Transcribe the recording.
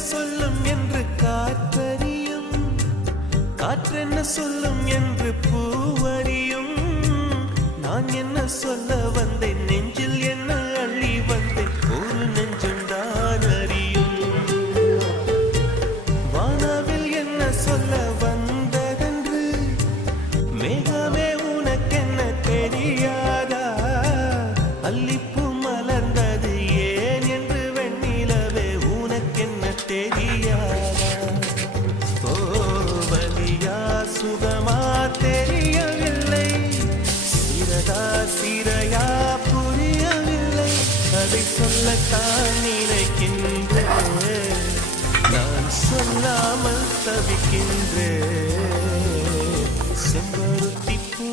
சொல்லும் என்று காற்றறியும், காற்றென்ன சொல்லும் என்று பூவறியும். நான் என்ன சொல்ல வந்தேன், நெஞ்சில் என்ன அள்ளி வந்தேன், ஒரு நெஞ்சம்தான் அறியும். வானவில் என்ன சொல்ல வந்ததென்று மேகமே உனக்கென்ன தெரியாதா? அல்லிப்பூ மலர்ந்தது ஏன் என்று வெண்ணிலவே உனக்கென்ன தெரியாதா? ஓ வலியா சுகமா தெரியவில்லை, சிறதா சிறையா புரியவில்லை. அதை சொல்லத்தான் நினைக்கின்றேன், நான் சொல்லாமல் தவிக்கின்றேன். செம்பருத்தி பூ